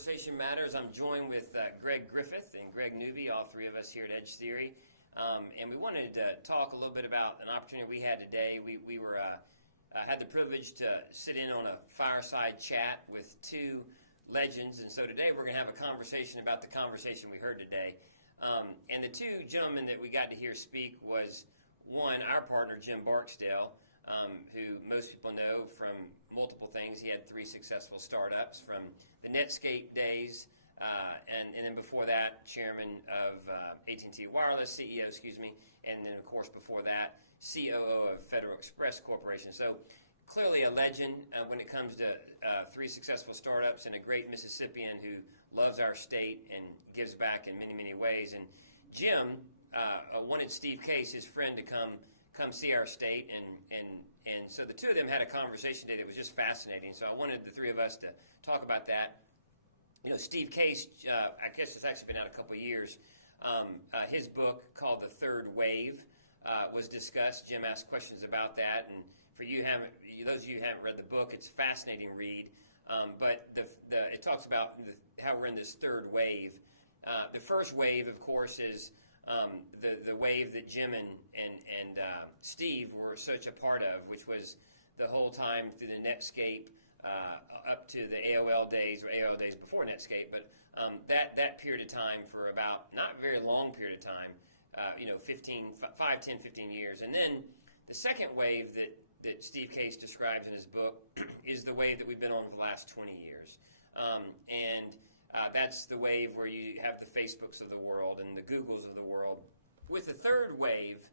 Conversation Matters. I'm joined with Gregg Griffith and Greg Newby, all three of us here at Edge Theory. And we wanted to talk a little bit about an opportunity we had today. We had the privilege to sit in on a fireside chat with two legends. And so today we're going to have a conversation about the conversation we heard today. And the two gentlemen that we got to hear speak was, one, our partner, Jim Barksdale, who most people know from multiple things. He had 3 successful startups from the Netscape days, and then before that, chairman of AT&T Wireless, CEO, and then, of course, before that, COO of Federal Express Corporation. So clearly a legend when it comes to 3 successful startups and a great Mississippian who loves our state and gives back in many, many ways. And Jim wanted Steve Case, his friend, to come see our state, and so the two of them had a conversation today that was just fascinating. So I wanted the three of us to talk about that. You know, Steve Case, I guess it's actually been out a couple of years. His book called The Third Wave was discussed. Jim asked questions about that, and for those of you who haven't read the book, it's a fascinating read. But it talks about how we're in this third wave. The first wave, of course, is the wave that Jim and Steve were such a part of, which was the whole time through the Netscape up to the AOL days, or AOL days before Netscape, but that period of time for about, not a very long period of time, 5, 10, 15 years. And then the second wave that Steve Case describes in his book is the wave that we've been on for the last 20 years. That's the wave where you have the Facebooks of the world and the Googles of the world. With the third wave,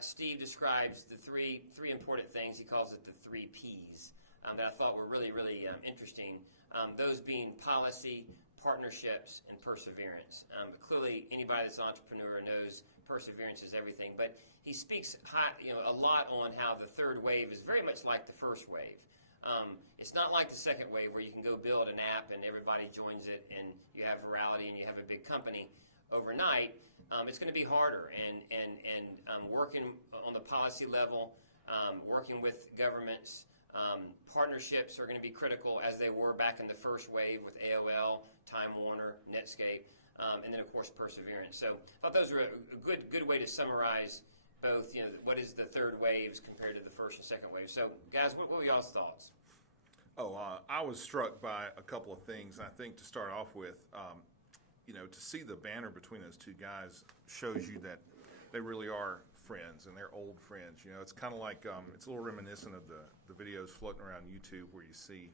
Steve describes the three important things. He calls it the 3 Ps that I thought were really, really interesting. Those being policy, partnerships, and perseverance. Clearly, anybody that's an entrepreneur knows perseverance is everything. But he speaks a lot on how the third wave is very much like the first wave. It's not like the second wave where you can go build an app and everybody joins it and you have virality and you have a big company overnight. It's going to be harder, and working on the policy level, working with governments, partnerships are going to be critical as they were back in the first wave with AOL, Time Warner, Netscape, and then of course perseverance. So I thought those were a good way to summarize both, what is the third waves compared to the first and second wave. So guys, what were y'all's thoughts? I was struck by a couple of things. I think to start off with, to see the banner between those two guys shows you that they really are friends, and they're old friends. It's kind of like, it's a little reminiscent of the videos floating around YouTube where you see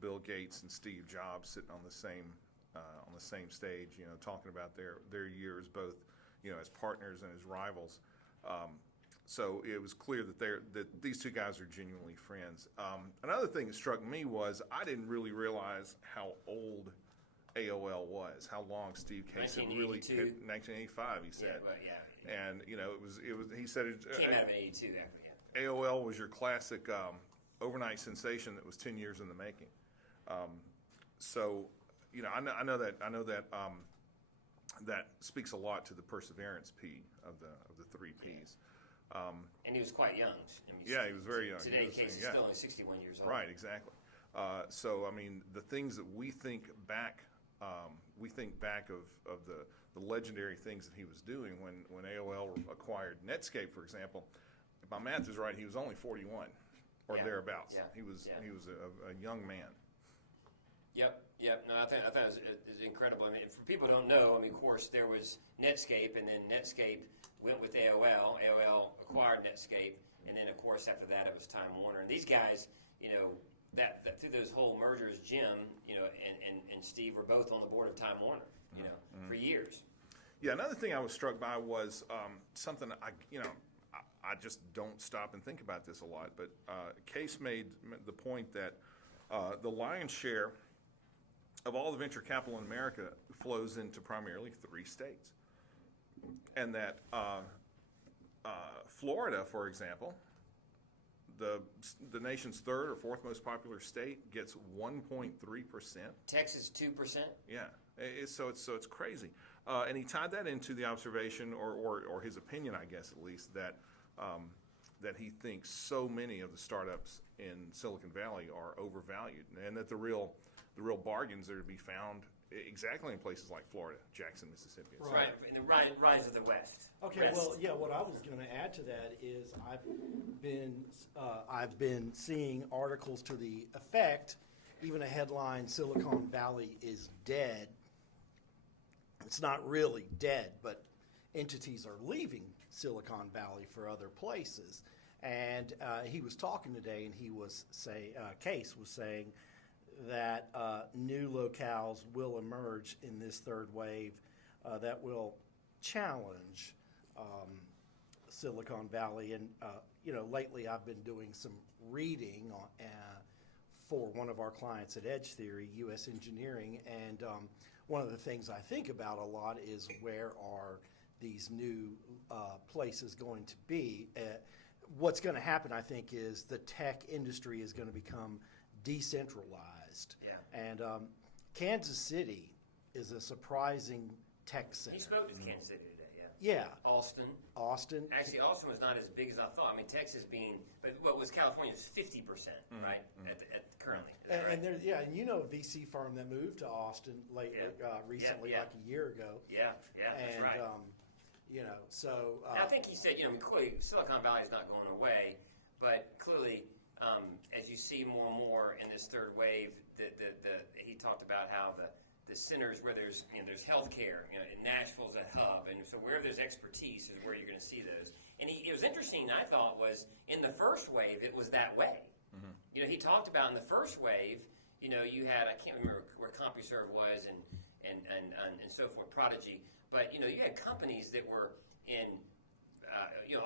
Bill Gates and Steve Jobs sitting on the same stage, talking about their years both, as partners and as rivals. So it was clear that these two guys are genuinely friends. Another thing that struck me was I didn't really realize how old AOL was, how long Steve Case had really 1985, he said. Yeah. And it was he said it came out of 82 actually. Yeah. AOL was your classic overnight sensation that was 10 years in the making. So I know that that speaks a lot to the perseverance P of the 3 Ps. And he was quite young. He was very young. Today, Case is still only 61 years old. Right, exactly. So, the things that we think back of the legendary things that he was doing when AOL acquired Netscape, for example. If my math is right, he was only 41 or thereabouts. Yeah. He was a young man. Yep. No, I think it was incredible. For people who don't know, of course, there was Netscape, and then Netscape went with AOL. AOL acquired Netscape, and then, of course, after that, it was Time Warner. And these guys, that through those whole mergers, Jim, and Steve were both on the board of Time Warner, for years. Yeah, another thing I was struck by was something I just don't stop and think about this a lot. But Case made the point that the lion's share of all the venture capital in America flows into primarily 3 states, and that Florida, for example, the nation's 3rd or 4th most popular state, gets 1.3%. Texas 2%. Yeah, so it's crazy, and he tied that into the observation, or his opinion, I guess at least, that he thinks so many of the startups in Silicon Valley are overvalued, and that the real the real bargains are to be found exactly in places like Florida, Jackson, Mississippi. Right, in the rise of the West. Okay, well, yeah. What I was going to add to that is I've been seeing articles to the effect, even a headline: Silicon Valley is dead. It's not really dead, but entities are leaving Silicon Valley for other places. And he was talking today, and he was Case was saying that new locales will emerge in this third wave that will challenge Silicon Valley. And lately I've been doing some reading for one of our clients at Edge Theory, U.S. Engineering, and one of the things I think about a lot is where are these new places going to be? What's going to happen, I think, is the tech industry is going to become decentralized. Yeah. And Kansas City is a surprising tech center. He spoke to Kansas City today, Yeah. Austin. Actually, Austin was not as big as I thought. I mean, Texas being, but what was California's 50%, right? Currently. And there's and VC firm that moved to Austin recently, like a year ago. Yeah, that's And, right. So I think he said, clearly Silicon Valley is not going away, but clearly, as you see more and more in this third wave, he talked about how the centers where there's healthcare, and Nashville's a hub, and so wherever there's expertise is where you're going to see those. And it was interesting, I thought, was in the first wave it was that way. Mm-hmm. He talked about in the first wave, you had, I can't remember where CompuServe was and so forth, Prodigy, but you had companies that were in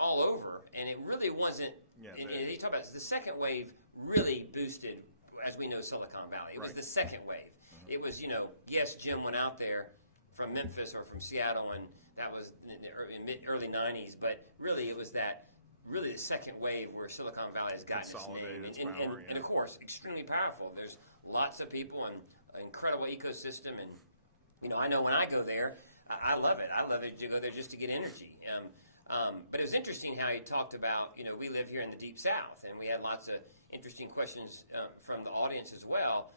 all over, and it really wasn't. Yeah, and he talked about the second wave really boosted, as we know, Silicon Valley. It was the second wave. Mm-hmm. It was, yes, Jim went out there from Memphis or from Seattle, and that was in the early 90s, but really it was the second wave where Silicon Valley has gotten consolidated its name. And of course, extremely powerful. There's lots of people and an incredible ecosystem, and I know when I go there, I love it. I love it to go there just to get energy. But it was interesting how he talked about, we live here in the Deep South, and we had lots of interesting questions from the audience as well.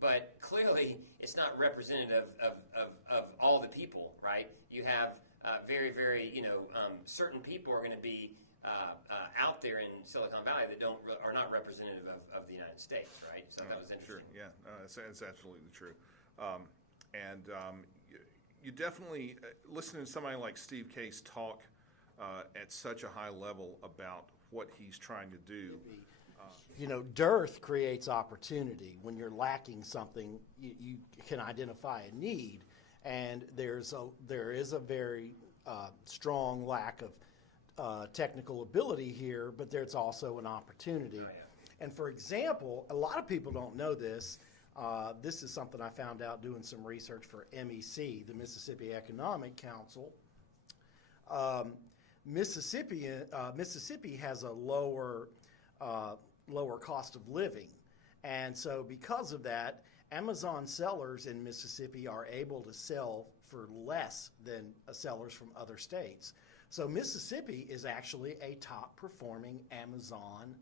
But clearly, it's not representative of all the people, right? You have very, very, certain people are going to be out there in Silicon Valley that are not representative of the United States, right? So that was interesting. Sure, yeah, it's absolutely true. You definitely, listening to somebody like Steve Case talk at such a high level about what he's trying to do. Dearth creates opportunity. When you're lacking something, you can identify a need, and there is a very strong lack of technical ability here, but there's also an opportunity. Oh, yeah. And for example, a lot of people don't know this. This is something I found out doing some research for MEC, the Mississippi Economic Council. Mississippi has a lower cost of living, and so because of that, Amazon sellers in Mississippi are able to sell for less than sellers from other states. So Mississippi is actually a top-performing Amazon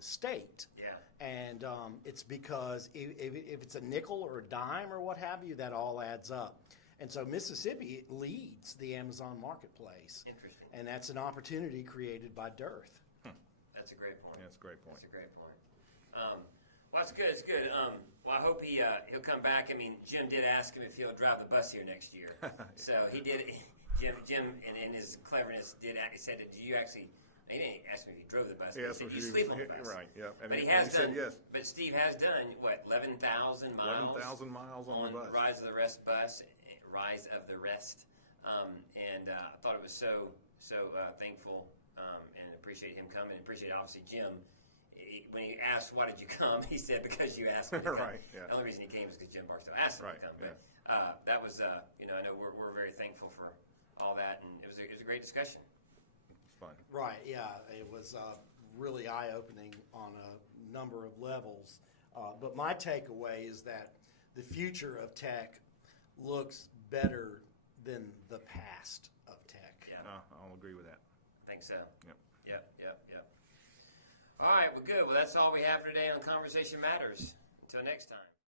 state. Yeah. And it's because if it's a nickel or a dime or what have you, that all adds up. And so Mississippi leads the Amazon marketplace. Interesting. And that's an opportunity created by dearth. That's a great point. Yeah, that's a great point. That's a great point. Well, it's good. It's good. Well, I hope he'll come back. I mean, Jim did ask him if he'll drive the bus here next year. So he did. Jim, in his cleverness, said, "Do you actually?" He didn't ask me if he drove the bus. He asked said, "Do you sleep on the bus?" Right. Yeah. But he has done. Said yes. But Steve has done what 11,000 miles. 11,000 miles on the bus. Rise of the Rest bus. Rise of the Rest. And I thought it was so thankful and appreciate him coming. Appreciate obviously Jim. When he asked, "Why did you come?" he said, "Because you asked me to come." Right, yeah. The only reason he came is because Jim Barksdale asked him to come. But that was, I know we're very thankful for all that, and it was a great discussion. It's fun. Right, yeah. It was really eye-opening on a number of levels. But my takeaway is that the future of tech looks better than the past of tech. Yeah. I'll agree with that. I think so. Yep. Yep. All right, well, good. Well, that's all we have today on Conversation Matters. Until next time.